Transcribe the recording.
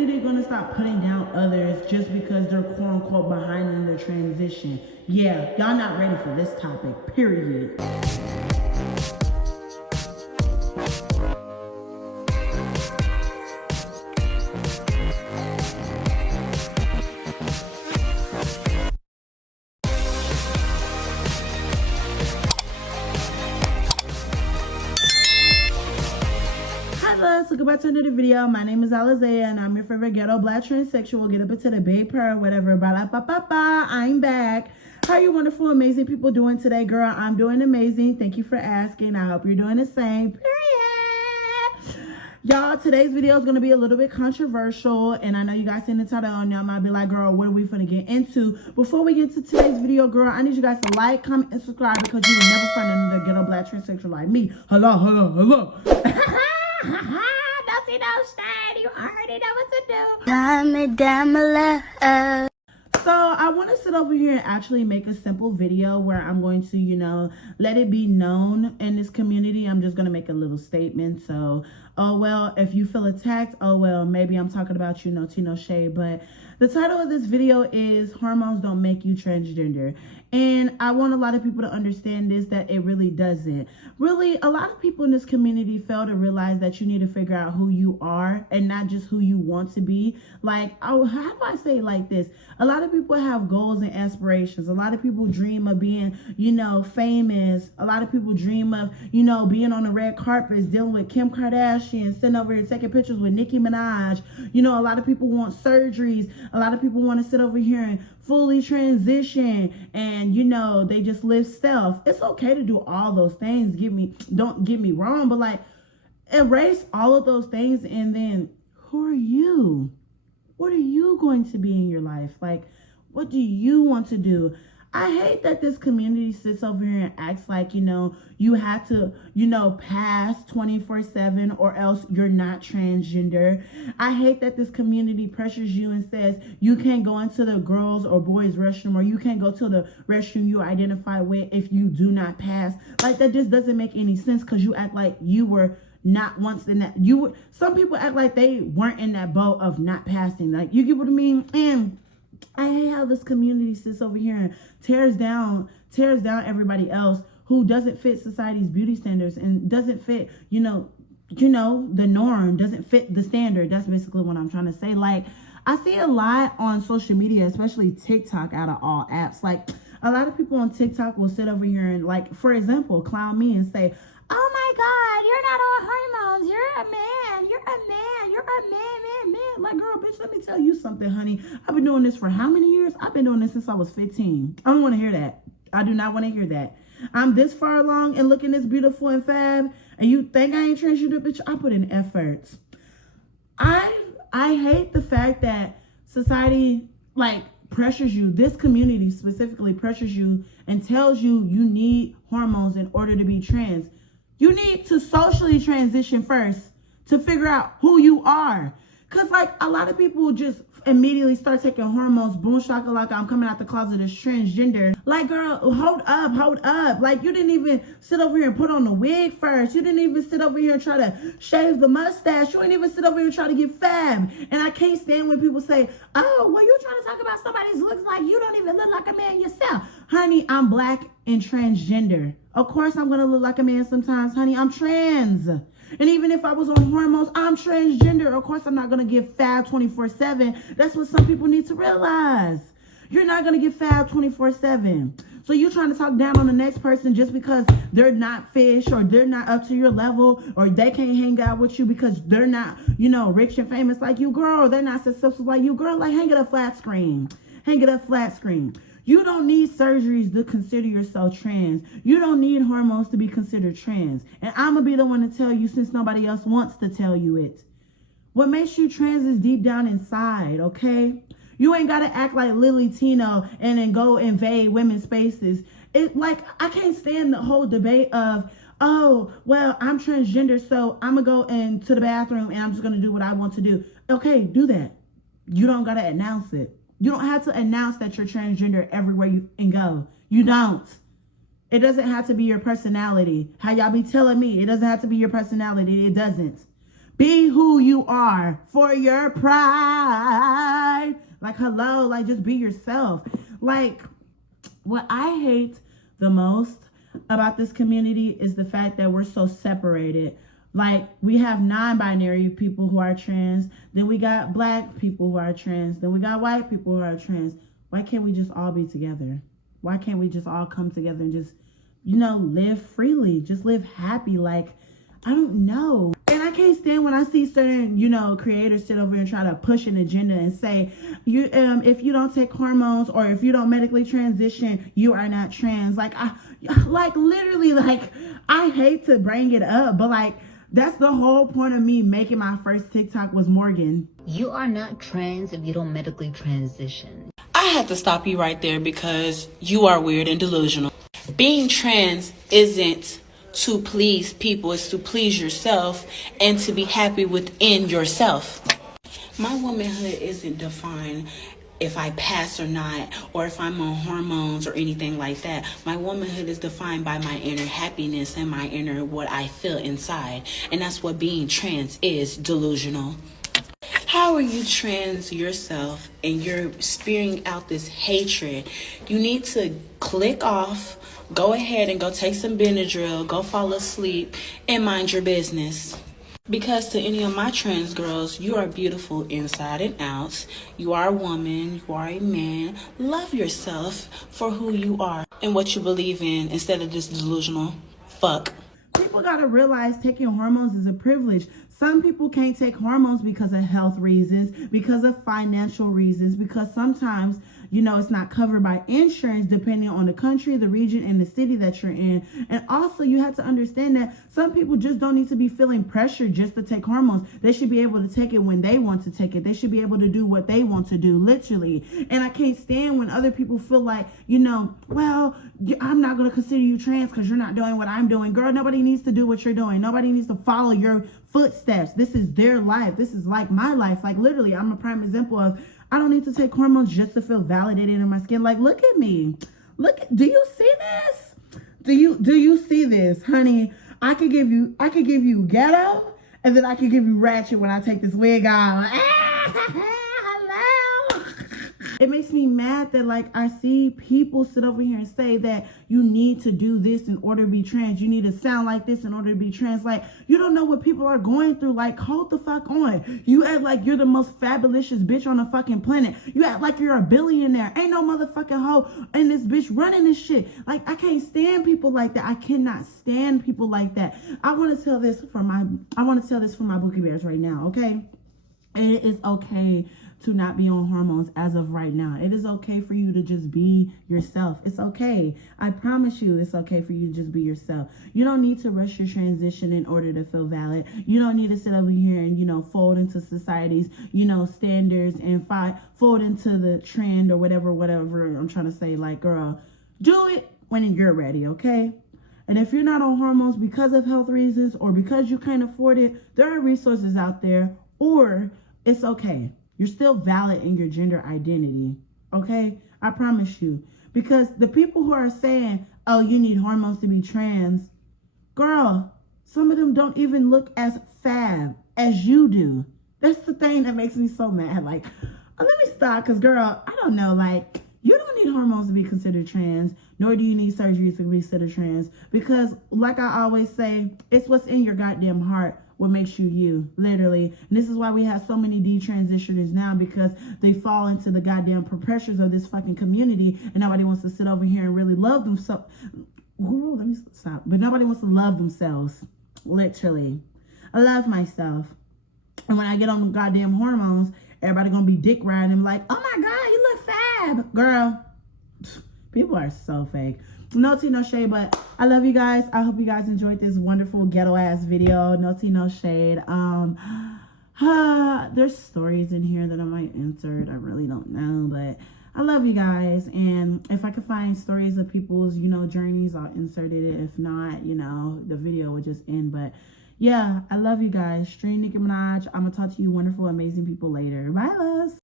community gonna stop putting down others just because they're quote unquote behind in their transition? Yeah, y'all not ready for this topic, period. So go back to another video. My name is Alizea and I'm your favorite ghetto black transsexual. Get up into the big purr, whatever. I'm back. How are you wonderful, amazing people doing today, girl? I'm doing amazing. Thank you for asking. I hope you're doing the same. Period. Y'all, today's video is going to be a little bit controversial, and I know you guys seen the title and y'all might be like, girl, what are we finna get into? Before we get into today's video, girl, I need you guys to like, comment, and subscribe because you will never find another ghetto black transsexual like me. Hello. Don't see no shade. You already know what to do. Down below. So I want to sit over here and actually make a simple video where I'm going to, let it be known in this community. I'm just going to make a little statement. So, oh, well, if you feel attacked, oh, well, maybe I'm talking about you, no tea, no shade. But the title of this video is Hormones Don't Make You Transgender. And I want a lot of people to understand this, that it really doesn't. Really, a lot of people in this community fail to realize that you need to figure out who you are and not just who you want to be. Like, how do I say it like this? A lot of people have goals and aspirations. A lot of people dream of being, famous. A lot of people dream of, being on the red carpets, dealing with Kim Kardashian, sitting over here taking pictures with Nicki Minaj. A lot of people want surgeries. A lot of people want to sit over here and fully transition and they just live stealth. It's okay to do all those things. Don't get me wrong, but like erase all of those things and then who are you? What are you going to be in your life? Like, what do you want to do? I hate that this community sits over here and acts like, you have to, pass 24/7 or else you're not transgender. I hate that this community pressures you and says you can't go into the girls or boys restroom or you can't go to the restroom you identify with if you do not pass. Like, that just doesn't make any sense because you act like you were not once in that. Some people act like they weren't in that boat of not passing. Like, you get what I mean? And I hate how this community sits over here and tears down everybody else who doesn't fit society's beauty standards and doesn't fit, the norm, doesn't fit the standard. That's basically what I'm trying to say. Like, I see a lot on social media, especially TikTok out of all apps. Like, a lot of people on TikTok will sit over here and, like, for example, clown me and say, oh my God, you're not on hormones. You're a man. You're a man. You're a man. Like, girl, bitch, let me tell you something, honey. I've been doing this for how many years? I've been doing this since I was 15. I don't want to hear that. I do not want to hear that. I'm this far along and looking this beautiful and fab, and you think I ain't transgender, bitch? I put in efforts. I hate the fact that society, like, pressures you. This community specifically pressures you and tells you you need hormones in order to be trans. You need to socially transition first to figure out who you are. Because, like, a lot of people just immediately start taking hormones. Boom, shakalaka, I'm coming out the closet as transgender. Like, girl, hold up. Like, you didn't even sit over here and put on the wig first. You didn't even sit over here and try to shave the mustache. You didn't even sit over here and try to get fab. And I can't stand when people say, oh, well, you're trying to talk about somebody's looks like you don't even look like a man yourself. Honey, I'm black and transgender. Of course I'm going to look like a man sometimes, honey. I'm trans. And even if I was on hormones, I'm transgender. Of course, I'm not going to get fab 24/7. That's what some people need to realize. You're not going to get fab 24/7. So you're trying to talk down on the next person just because they're not fish or they're not up to your level or they can't hang out with you because they're not, rich and famous like you, girl. Or they're not successful like you, girl. Like, hang it up flat screen. Hang it up flat screen. You don't need surgeries to consider yourself trans. You don't need hormones to be considered trans. And I'm going to be the one to tell you since nobody else wants to tell you it. What makes you trans is deep down inside, okay? You ain't got to act like Lily Tino and then go invade women's spaces. I can't stand the whole debate of, oh, well, I'm transgender, so I'm going to go into the bathroom and I'm just going to do what I want to do. Okay, do that. You don't got to announce it. You don't have to announce that you're transgender everywhere you can go. You don't. It doesn't have to be your personality. How y'all be telling me, it doesn't have to be your personality. It doesn't. Be who you are for your pride. Like, hello, like, just be yourself. Like, what I hate the most about this community is the fact that we're so separated. Like, we have non-binary people who are trans, then we got black people who are trans, then we got white people who are trans. Why can't we just all be together? Why can't we just all come together and just, you know, live freely, just live happy? Like, I don't know. And I can't stand when I see certain, you know, creators sit over and try to push an agenda and say, you if you don't take hormones or if you don't medically transition, you are not trans. Like, literally, like, I hate to bring it up, but like, that's the whole point of me making my first TikTok was Morgan. You are not trans if you don't medically transition. I have to stop you right there because you are weird and delusional. Being trans isn't to please people, it's to please yourself and to be happy within yourself. My womanhood isn't defined if I pass or not, or if I'm on hormones or anything like that. My womanhood is defined by my inner happiness and my inner what I feel inside. And that's what being trans is, delusional. How are you trans yourself and you're spewing out this hatred? You need to click off, go ahead and go take some Benadryl, go fall asleep, and mind your business. Because to any of my trans girls, you are beautiful inside and out. You are a woman, you are a man. Love yourself for who you are and what you believe in instead of this delusional fuck. People gotta realize taking hormones is a privilege. Some people can't take hormones because of health reasons, because of financial reasons, because sometimes, you know, it's not covered by insurance depending on the country, the region, and the city that you're in. And also, you have to understand that some people just don't need to be feeling pressure just to take hormones. They should be able to take it when they want to take it. They should be able to do what they want to do, literally. And I can't stand when other people feel like, you know, well, I'm not going to consider you trans because you're not doing what I'm doing. Girl, nobody needs to do what you're doing. Nobody needs to follow your footsteps. This is their life. This is like my life. Like, literally, I'm a prime example of I don't need to take hormones just to feel validated in my skin. Like, look at me. Do you see this? Do you see this, honey? I could give you ghetto, and then I could give you ratchet when I take this wig off. Hello. It makes me mad that, like, I see people sit over here and say that you need to do this in order to be trans. You need to sound like this in order to be trans. Like, you don't know what people are going through. Like, hold the fuck on. You act like you're the most fabulous bitch on the fucking planet. You act like you're a billionaire. Ain't no motherfucking hoe in this bitch running this shit. Like, I can't stand people like that. I cannot stand people like that. I want to tell this for my Bookie Bears right now, okay? It is okay to not be on hormones as of right now. It is okay for you to just be yourself. It's okay. I promise you it's okay for you to just be yourself. You don't need to rush your transition in order to feel valid. You don't need to sit over here and, you know, fold into society's, you know, standards and fold into the trend or whatever I'm trying to say. Like, girl, do it when you're ready, okay? And if you're not on hormones because of health reasons or because you can't afford it, there are resources out there, or it's okay. You're still valid in your gender identity, okay? I promise you. Because the people who are saying, oh, you need hormones to be trans, girl, some of them don't even look as fab as you do. That's the thing that makes me so mad. Like, let me stop, because, girl, I don't know, like, you don't need hormones to be considered trans, nor do you need surgery to be considered trans. Because, like I always say, it's what's in your goddamn heart what makes you you, literally. And this is why we have so many detransitioners now, because they fall into the goddamn pressures of this fucking community, and nobody wants to sit over here and really love themselves. Girl, let me stop. But nobody wants to love themselves, literally. I love myself. And when I get on the goddamn hormones, everybody gonna be dick riding and like, oh my God, you look fab. Girl, people are so fake. No tea, no shade, but I love you guys. I hope you guys enjoyed this wonderful ghetto ass video. No tea, no shade. There's stories in here that I might insert. I really don't know, but I love you guys. And if I could find stories of people's, you know, journeys, I'll insert it. If not, you know, the video would just end. But yeah, I love you guys. Stream Nicki Minaj. I'm gonna talk to you wonderful, amazing people later. Bye, loves.